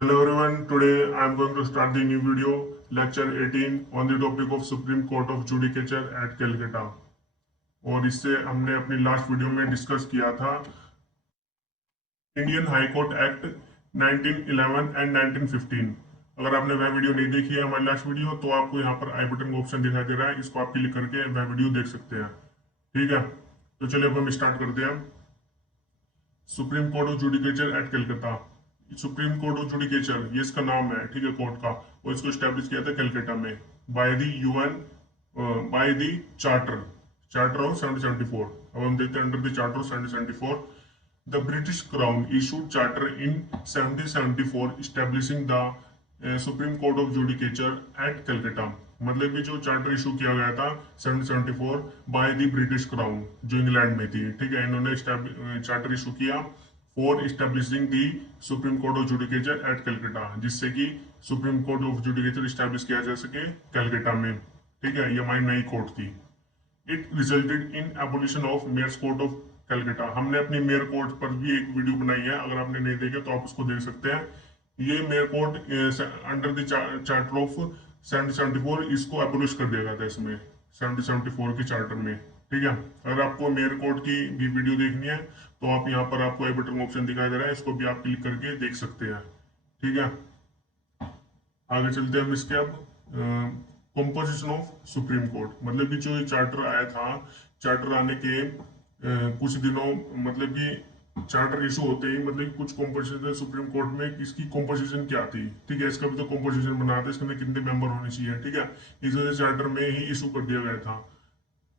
Hello everyone, today I am going to start the new video, lecture 18 on the topic of Supreme Court of Judicature at Calcutta। और इससे हमने अपनी last video में discuss किया था Indian high court act 1911 and 1915। अगर आपने वह वीडियो नहीं देखी है हमारी लास्ट वीडियो तो आपको यहाँ पर आई बटन का ऑप्शन दिखाई दे रहा है, इसको आप क्लिक करके वह वीडियो देख सकते हैं। ठीक है, तो चलिए अब हम स्टार्ट करते हैं। Supreme court of judicature at Calcutta. Supreme court of judicature ये इसका नाम है, ठीक है, कोर्ट का। और इसको स्टैब्लिश किया था कलकत्ता में by the UN, by the charter charter of 1774। अब हम देखते हैं under the charter of 1774 the British crown issued charter in 1774 establishing the supreme court of judicature at Calcutta. मतलब कि जो चार्टर इशू किया गया था 1774 बाय द ब्रिटिश क्राउन, जो इंग्लैंड में थी, ठीक है, इन्होंने चार्टर इशू किया for establishing the supreme court of judicature at Calcutta, जिससे कि supreme court of judicature establish किया जा सके कलकत्ता में। ठीक है, ये हमारी नई कोर्ट थी। It resulted in abolition of mayor's court of Calcutta. हमने अपनी मेयर कोर्ट पर भी एक वीडियो बनाई है, अगर आपने नहीं देखा तो आप उसको देख सकते हैं। ये mayor court under the charter of 1774 इसको एबोलिश कर दिया गया था इसमें 1774 के चार्टर में। ठीक है, अगर आपको मेयर कोर्ट की भी वीडियो देखनी है तो आप यहाँ पर आपको आई बटन ऑप्शन दिखाई दे रहा है, इसको भी आप क्लिक करके देख सकते हैं। ठीक है, आगे चलते हैं हम इसके। अब कंपोजिशन ऑफ सुप्रीम कोर्ट, मतलब कि जो ये चार्टर आया था, चार्टर आने के कुछ दिनों, मतलब कि चार्टर इशू होते ही मतलब कि कुछ कॉम्पोजिशन सुप्रीम कोर्ट में किसकी कॉम्पोजिशन क्या थी। ठीक है, इसका भी तो कॉम्पोजिशन बना था, इसके अंदर कितने मेंबर होने चाहिए। ठीक है, इस वजह से चार्टर में ही इशू कर दिया गया था।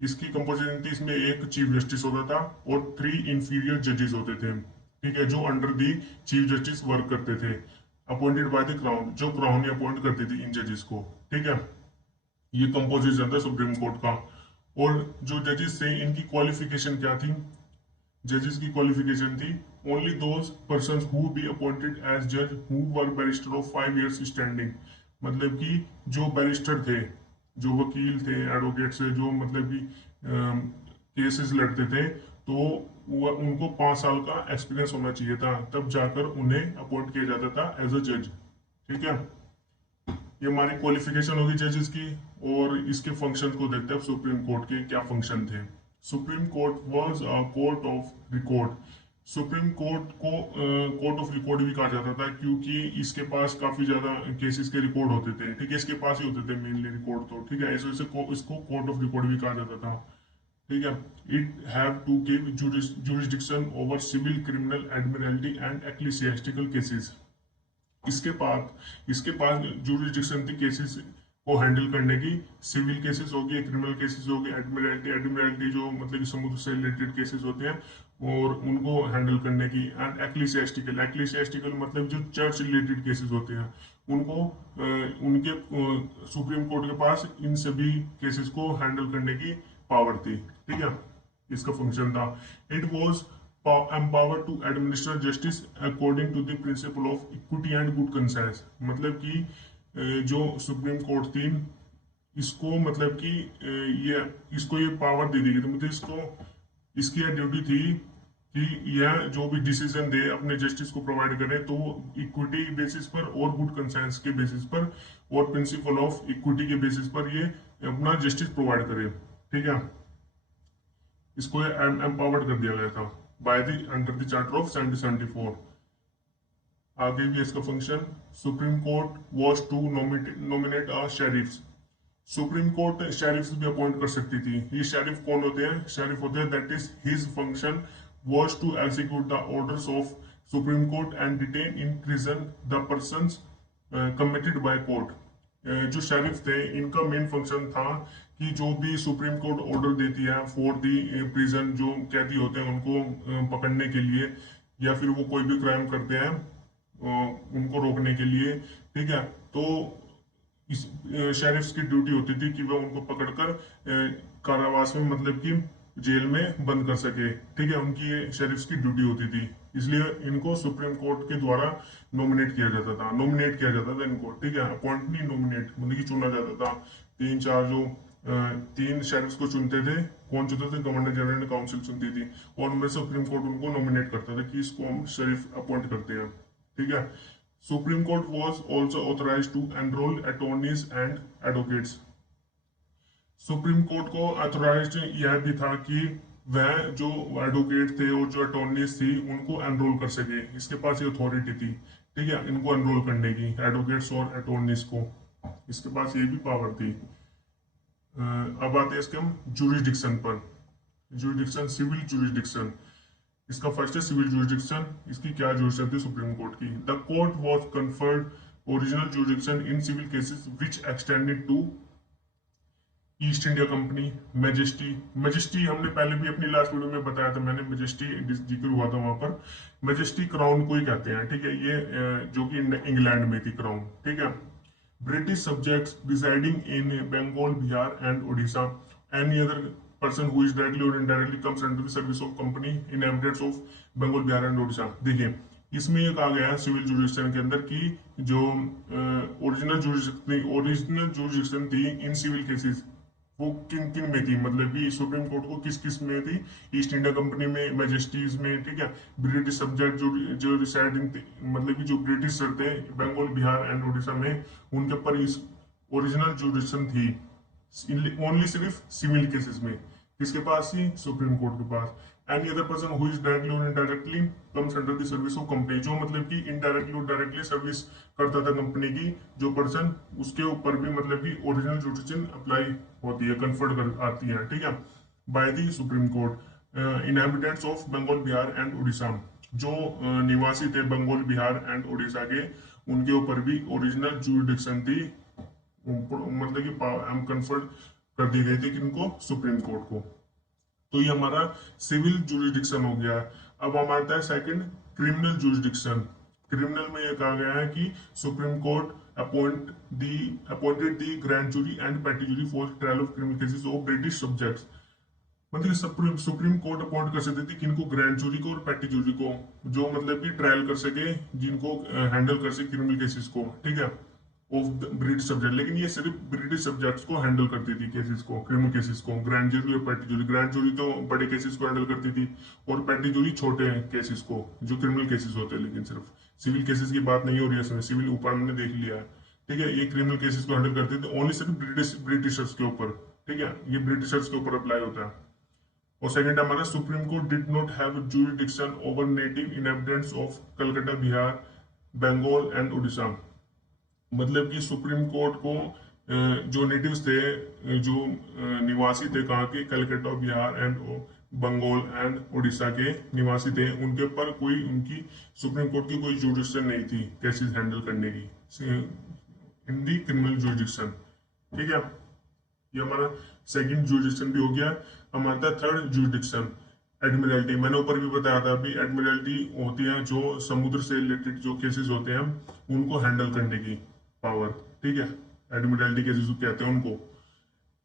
इसकी कंपोजिशन थी, इसमें एक चीफ जस्टिस होता था और 3 इंफीरियर जजेस होते थे। ठीक है, जो under the chief justice work करते थे, अपॉइंटेड बाय द क्राउन, जो क्राउन ही अपॉइंट करती थी इन जजेस को। ठीक है, ये कंपोजिशन था सुप्रीम कोर्ट का। और जो जजेस थे इनकी क्वालिफिकेशन क्या थी? जजेस की क्वालिफिकेशन थी only those person who be appointed as जज who were barrister of 5 years standing. मतलब कि जो बैरिस्टर थे, जो वकील थे, एडवोकेट से, जो मतलब कि केसेस लड़ते थे, तो उनको 5 साल का एक्सपीरियंस होना चाहिए था, तब जाकर उन्हें अपॉइंट किया जाता था एज अ जज। ठीक है, ये हमारी क्वालिफिकेशन होगी जजेस की। और इसके फंक्शन को देखते हैं सुप्रीम कोर्ट के क्या फंक्शन थे। Supreme court was a court of record. Supreme court को कोर्ट ऑफ रिकॉर्ड भी कहा जाता था, क्योंकि इसके पास काफी ज्यादा केसेस के रिकॉर्ड होते थे। ठीक है, इसके पास ही होते थे मेनली रिकॉर्ड, तो ठीक है, इस वजह से इसको कोर्ट ऑफ रिकॉर्ड भी कहा जाता था। ठीक है, it have to give jurisdiction over civil, criminal, admiralty and ecclesiastical cases. इसके पास जुरिस्डिक्शन थी केसेस को हैंडल करने की। सिविल केसेस होगी, क्रिमिनल केसेस होगी, एडमिरल्टी, एडमिरल्टी जो मतलब कि समुद्र से रिलेटेड केसेस होते हैं और उनको हैंडल करने की। एंड एक्लिसियास्टिकल, एक्लिसियास्टिकल मतलब जो चर्च रिलेटेड केसेस होते हैं उनको उनके सुप्रीम कोर्ट के पास इन सभी केसेस को हैंडल करने की पावर थी। ठीक है, इसका फंक्शन था। It was empowered to administer justice according to the principle of equity and good conscience। मतलब कि जो सुप्रीम कोर्ट थी इसको मतलब कि ये इसको ये पावर दे दी गई थी, मतलब इसको इसकी यह ड्यूटी थी कि यह जो भी डिसीजन दे अपने जस्टिस को प्रोवाइड करे तो वो इक्विटी बेसिस पर और गुड कंसाइंस के बेसिस पर और प्रिंसिपल ऑफ इक्विटी के बेसिस पर ये अपना जस्टिस प्रोवाइड करे। ठीक है, इसको एम्पावर्ड कर दिया गया था by the under the charter of 1774। आगे भी इसका function. Supreme court was to nominate a sheriffs. Supreme court sheriffs भी अपॉइंट कर सकती थी। ये शेरिफ कौन होते हैं? शेरिफ होते हैं that is his function was to execute the orders of supreme court and detain in prison the persons committed by court. जो शेरिफ थे इनका मेन फंक्शन था कि जो भी सुप्रीम कोर्ट ऑर्डर देती है फॉर दी प्रिजन, जो कैदी होते हैं उनको पकड़ने के लिए, या फिर वो कोई भी क्राइम करते हैं उनको रोकने के लिए। ठीक है, तो इस शेरिफ्स की ड्यूटी होती थी कि वह उनको पकड़कर कारावास में मतलब कि जेल में बंद कर सके। ठीक है, उनकी ये शेरिफ्स की ड्यूटी होती थी, इसलिए इनको सुप्रीम कोर्ट के द्वारा नॉमिनेट किया जाता था, नॉमिनेट किया जाता था इनको। ठीक है, अपॉइंट नहीं, नॉमिनेट मतलब कि चुना जाता था। 3 4 जो 3 शेरिफ्स को चुनते थे। कौन चुनते थे? गवर्नर जनरल काउंसिल चुनती थी, और उनमें सुप्रीम कोर्ट उनको नॉमिनेट करता था कि इसको हम शेरिफ अपॉइंट करते हैं। ठीक है, supreme court was also authorise to enrol attorneys and advocates. Supreme court को अथॉराइज यह भी था कि वह जो एडवोकेट थे और जो अटॉर्नीज थी उनको एनरोल कर सके, इसके पास ये अथॉरिटी थी, ठीक है, इनको एनरोल करने की, एडवोकेट्स और अटॉर्नीज को, इसके पास ये भी पावर थी। अब आते हैं इसके हम जुरिडिक्शन पर। जुरिडिक्शन, सिविल जुरिडिक्शन, इसका फर्स्ट है सिविल जुरिडिक्शन। इसकी क्या जुरिडिक्शन थी सुप्रीम कोर्ट की? The court was conferred original jurisdiction in civil cases which extended to East India company, majesty. Majesty हमने पहले भी अपनी लास्ट वीडियो में बताया था, मैंने मैजेस्टी जिक्र हुआ था वहां पर। मैजेस्टी क्राउन को ही कहते हैं, ठीक है, ये जो कि इंग्लैंड में थी क्राउन, ठीक है। British subjects residing in Bengal, Bihar and Odisha, any other person who is directly or indirectly comes under the service of company in emirates of Bengal, Bihar and Odisha. देखिए, इसमें ये कहा गया है सिविल जुरिडिक्शन के अंदर कि जो ओरिजिनल जुरिडिक्शन थी इन सिविल केसेस, वो किन किन में थी, मतलब कि सुप्रीम कोर्ट को किस किस में थी? ईस्ट इंडिया कंपनी में, मैजेस्टीज में, ठीक है। ब्रिटिश सब्जेक्ट जो जो रिसाइडिंग थे, मतलब कि जो ब्रिटिश सर थे बंगाल, बिहार एंड उड़ीसा में, उनके ऊपर इस ओरिजिनल जुरिडिक्शन थी ओनली सिर्फ सिविल केसेस में। किसके पास थी? सुप्रीम कोर्ट के पास। Any other person who is directly or indirectly comes under the service of company, जो मतलब कि इनडायरेक्टली और डायरेक्टली सर्विस करता था कंपनी की जो पर्सन, उसके ऊपर भी मतलब कि ओरिजिनल जुडिशन अप्लाई होती है, कन्फर्ड कर आती है, ठीक है, by the supreme court. Inhabitants of Bengal, Bihar and Orissa, जो निवासी थे बंगाल, बिहार एंड उड़ीसा के, उनके ऊपर भी ओरिजिनल जुडिक्शन थी, मतलब कि हम कन्फर्ड कर दी गई थी किनको? सुप्रीम कोर्ट को। तो ये हमारा सिविल जुरिडिक्शन हो गया। अब हमारा आता है सेकंड, क्रिमिनल जुरिडिक्शन। क्रिमिनल में ये कहा गया है कि supreme court appointed the grand jury and petty jury for trial of criminal cases of British subjects. मतलब सुप्रीम कोर्ट अपॉइंट कर सकती थी किनको? ग्रैंड जूरी को और पेटी जूरी को, जो मतलब कि ट्रायल कर सके, जिनको हैंडल कर सके क्रिमिनल केसेस को, ठीक है, ऑफ ब्रिटिश सब्जेक्ट। लेकिन ये सिर्फ ब्रिटिश सब्जेक्ट्स को हैंडल करती थी, केसेस को, क्रिमिनल केसेस को। ग्रैंड जूरी और पेटी जूरी, ग्रैंड जूरी तो बड़े केसेस को हैंडल करती थी, और पेटी जूरी छोटे केसेस को, जो क्रिमिनल केसेस होते हैं। लेकिन सिर्फ सिविल केसेस की बात नहीं हो रही है इसमें, सिविल ऊपर हमने देख लिया है, ठीक है। ये क्रिमिनल केसेस को हैंडल करते थे ओनली सिर्फ ब्रिटिशर्स के ऊपर, ठीक है, ये ब्रिटिशर्स के ऊपर अप्लाई होता है। और सेकंड हमारा, supreme court did not have jurisdiction over native inhabitants of Calcutta, Bihar, Bengal and Orissa. मतलब कि सुप्रीम कोर्ट को जो नेटिव्स थे, जो निवासी थे कहाँ के? कलकत्ता, बिहार एंड बंगाल एंड उड़ीसा के निवासी थे, उनके ऊपर कोई उनकी सुप्रीम कोर्ट की कोई जुरिडिक्शन नहीं थी केसेस हैंडल करने की इन दी क्रिमिनल जुरिडिक्शन, ठीक है। ये हमारा सेकंड जुरिडिक्शन भी हो गया। हमारा था थर्ड जुरिडिक्शन, एडमिरल्टी। मैंने ऊपर भी बताया था, अभी एडमिरल्टी होती है जो समुद्र से रिलेटेड जो केसेस होते हैं उनको हैंडल करने की पावर, ठीक है, एडमिरल्टी केसेस कहते हैं उनको।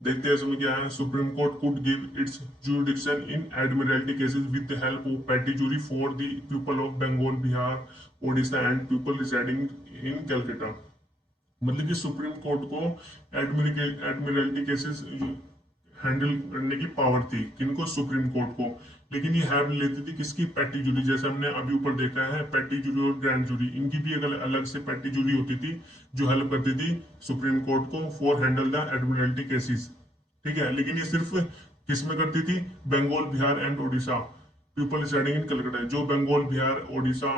देखते हैं इसमें क्या है। Supreme court could give its jurisdiction in admiralty cases with the help of petty jury for the people of Bengal, Bihar, Odisha and people residing in Calcutta. मतलब कि सुप्रीम कोर्ट को एडमिरल्टी केसेस हैंडल करने की पावर थी, किनको? सुप्रीम कोर्ट को। लेकिन ये हेल्प लेती थी किसकी? पेटी जूरी। जैसे हमने अभी ऊपर देखा है, पेटी जूरी और ग्रैंड जूरी, इनकी भी एक अलग से पेटी जूरी होती थी जो हेल्प करती थी सुप्रीम कोर्ट को for handle the admiralty cases, ठीक है। लेकिन ये सिर्फ किस में करती थी? Bengal, Bihar and Odisha, people residing in Calcutta. जो बंगाल, बिहार, ओडिशा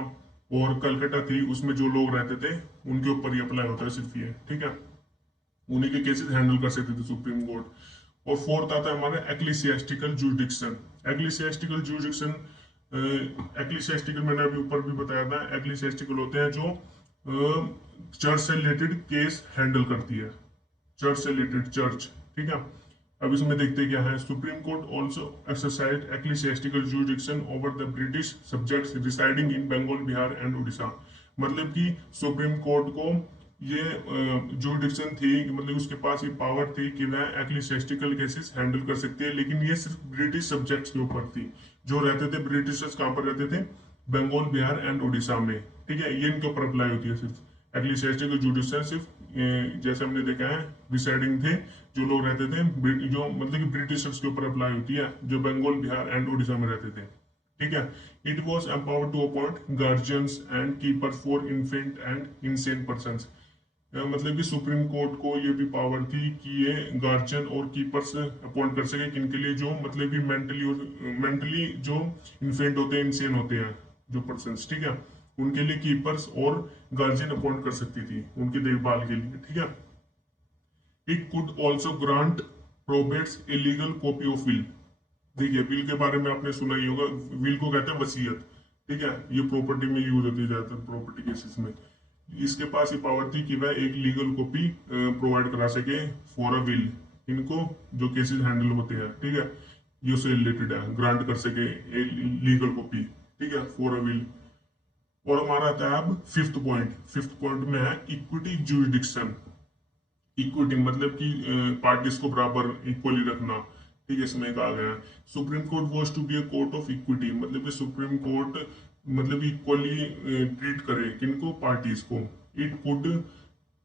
और कलकत्ता थी, उसमें जो लोग रहते थे उनके ऊपर ये अप्लाई होता है सिर्फ ये, ठीक है, उन्हीं के केसेस हैंडल कर सकते थे सुप्रीम कोर्ट। और फोर्थ आता है हमारा एक्लिसियास्टिकल जुरिडिक्शन। एक्लिसियास्टिकल जुरिडिक्शन, एक्लिसियास्टिकल मैंने अभी ऊपर भी बताया था, एक्लिसियास्टिकल होते हैं जो चर्च से रिलेटेड केस हैंडल करती है, चर्च से रिलेटेड, चर्च, ठीक है। अब इसमें देखते क्या है। Supreme court also exercise ecclesiastical jurisdiction over the British subjects residing in Bengal, Bihar and Orissa. मतलब कि सुप्रीम कोर्ट को ये जुरिडिक्शन थी, मतलब उसके पास ये पावर थी कि वह एक्लिसियास्टिकल केसेस हैंडल कर सकती है, लेकिन ये सिर्फ ब्रिटिश सब्जेक्ट्स के ऊपर थी, जो रहते थे ब्रिटिशर्स। कहाँ पर रहते थे? बंगाल, बिहार एंड उड़ीसा में, ठीक है, ये इनके ऊपर अप्लाई होती है सिर्फ एक्लिसियास्टिकल जुरिडिक्शन। सिर्फ जैसे हमने देखा है, रिसाइडिंग थे जो लोग रहते थे, जो मतलब कि ब्रिटिशर्स के ऊपर अप्लाई होती है, जो बंगाल, बिहार एंड उड़ीसा में रहते थे, ठीक है। It was empowered to appoint guardians and keepers for infant and insane person. मतलब कि सुप्रीम कोर्ट को ये भी पावर थी कि ये गार्जियन और कीपर्स अपॉइंट कर सके, किनके लिए, जो मतलब कि मेंटली जो इन्फेंट होते हैं, इंसेन होते हैं जो पर्सन, ठीक है, उनके लिए कीपर्स और गार्जियन अपॉइंट कर सकती थी उनकी देखभाल के लिए, ठीक है। It could also grant probates illegal copy of will. देखिए विल के बारे में आपने सुना ही होगा, विल को कहते हैं वसीयत, ठीक है, ये प्रॉपर्टी में यूज होती है ज्यादातर प्रॉपर्टी केसेस में। इसके पास ये पावर थी कि वह एक लीगल कॉपी प्रोवाइड करा सके फॉर अ विल, इनको जो केसेस हैंडल होते हैं, ठीक है, ये उससे रिलेटेड है, ग्रांट कर सके एक लीगल कॉपी, ठीक है, फॉर अ विल। और हमारा आता है अब फिफ्थ पॉइंट। फिफ्थ पॉइंट में है इक्विटी जुरिडिक्शन। इक्विटी मतलब कि पार्टीज को बराबर इक्वली रखना, ठीक है, इसमें कहा गया है supreme court was to be a court of equity, मतलब कि सुप्रीम कोर्ट मतलब इक्वली ट्रीट करे किनको, पार्टीज को। It could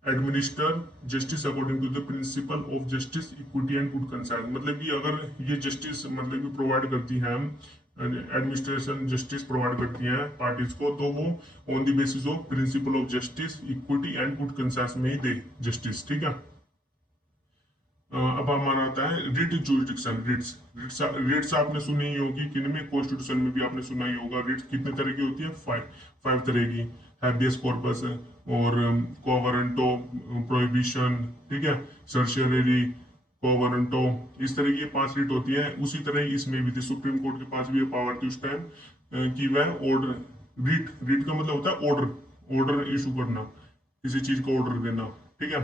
administer justice according to the principle of justice equity and good concern, मतलब कि अगर ये जस्टिस मतलब कि प्रोवाइड करती है, एडमिनिस्ट्रेशन जस्टिस प्रोवाइड करती है पार्टीज को, तो वो on the basis of principal of justice equity and good concern में ही दे जस्टिस, ठीक है। अब हमारा आता है writ jurisdiction. Writs writs writs आपने सुनी ही होगी, किन में, कॉन्स्टिट्यूशन में भी आपने सुना ही होगा। रिट्स कितने तरह की होती है, फाइव तरह की। हैबियस कॉर्पस और कोवरेंटो, प्रोहिबिशन, ठीक है, सर्शियरी, कोवरेंटो, इस तरह की 5 रिट होती है। उसी तरह इसमें भी थी, सुप्रीम कोर्ट के पास भी ये पावर थी उस टाइम कि वह ऑर्डर, रिट रिट का मतलब होता है ऑर्डर, ऑर्डर इशू करना, किसी चीज को ऑर्डर देना, ठीक है।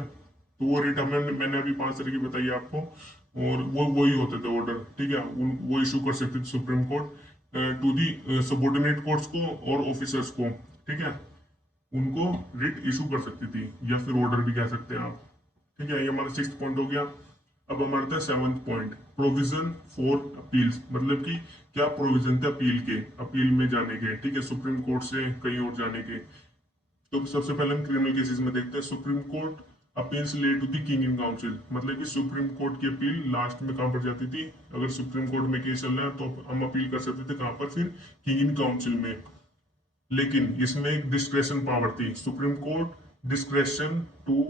तो वो रिट मैंने अभी 5 तरह की बताई आपको, और वो वही होते थे ऑर्डर, ठीक है, वो इशू कर सकते थे supreme court to the subordinate courts को और ऑफिसर्स को, ठीक है, उनको रिट इशू कर सकती थी, या फिर ऑर्डर भी कह सकते हैं आप, ठीक है। ये हमारा 6th पॉइंट हो गया। अब हमारा था 7th point, provision for appeals, मतलब कि क्या प्रोविजन थे अपील के, अपील में जाने के, ठीक है, सुप्रीम कोर्ट से कहीं और जाने के। तो सबसे पहले हम क्रिमिनल केसेस में देखते हैं। Supreme court appeals lay to the king in council, मतलब कि सुप्रीम कोर्ट की अपील लास्ट में कहां पर जाती थी, अगर सुप्रीम कोर्ट में केस चल रहा है तो हम अपील कर सकते थे कहां पर, फिर किंग इन काउंसिल में। लेकिन इसमें एक डिस्क्रेशन पावर थी, supreme court discretion to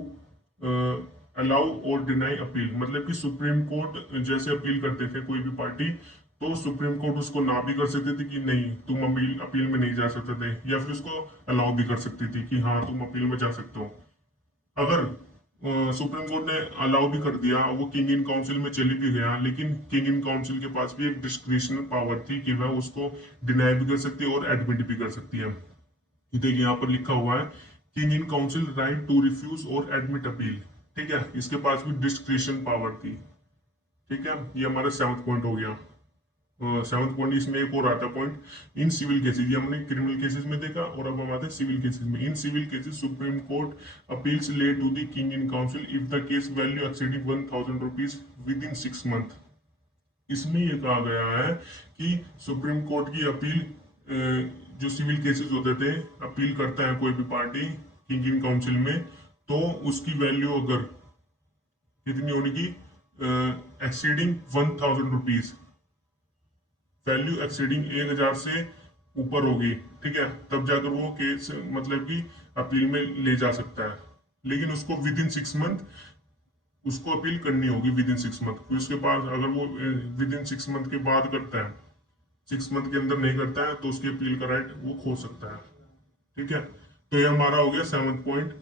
allow और डिनाई अपील, मतलब कि सुप्रीम कोर्ट जैसे अपील करते थे कोई भी पार्टी, तो सुप्रीम कोर्ट उसको ना भी कर सकते थे कि नहीं तुम अपील अपील में नहीं जा सकते थे, या फिर उसको अलाउ भी कर सकती थी कि हाँ तुम अपील में जा सकते हो। अगर सुप्रीम कोर्ट ने अलाउ भी कर दिया, वो किंग इन काउंसिल में चली भी गया, लेकिन किंग इन काउंसिल के पास भी एक डिस्क्रिशनल पावर थी कि वह उसको डिनाई भी कर सकती है और एडमिट भी कर सकती है। देखिए यहाँ पर लिखा हुआ है, king in council right to refuse और एडमिट अपील, ठीक है, इसके पास भी डिस्क्रिशन पावर थी, ठीक है। ये हमारा 7th पॉइंट हो गया। 7th पॉइंट, इसमें एक और आता पॉइंट, इन सिविल केसेस, ये हमने क्रिमिनल केसेस में देखा, और अब हम आते हैं सिविल केसेस में। In civil cases supreme court appeals lay to the king in council if the case value exceeding 1000 rupees within 6 month. इसमें यह कहा गया है कि सुप्रीम कोर्ट की अपील, जो सिविल केसेस होते थे, अपील करता है कोई भी पार्टी किंग इन काउंसिल में, तो उसकी वैल्यू अगर कितनी होने की, एक्सीडिंग 1000 रुपीज, वैल्यू एक्सीडिंग 1000 से ऊपर होगी, ठीक है, तब जाकर वो केस मतलब कि अपील में ले जा सकता है। लेकिन उसको विद इन 6 मंथ उसको अपील करनी होगी, विद इन 6 मंथ। फिर उसके पास अगर वो विद इन 6 मंथ के बाद करता है, 6 मंथ के अंदर नहीं करता है, तो उसकी अपील का राइट वो खो सकता है, ठीक है। तो ये हमारा हो गया 7th पॉइंट।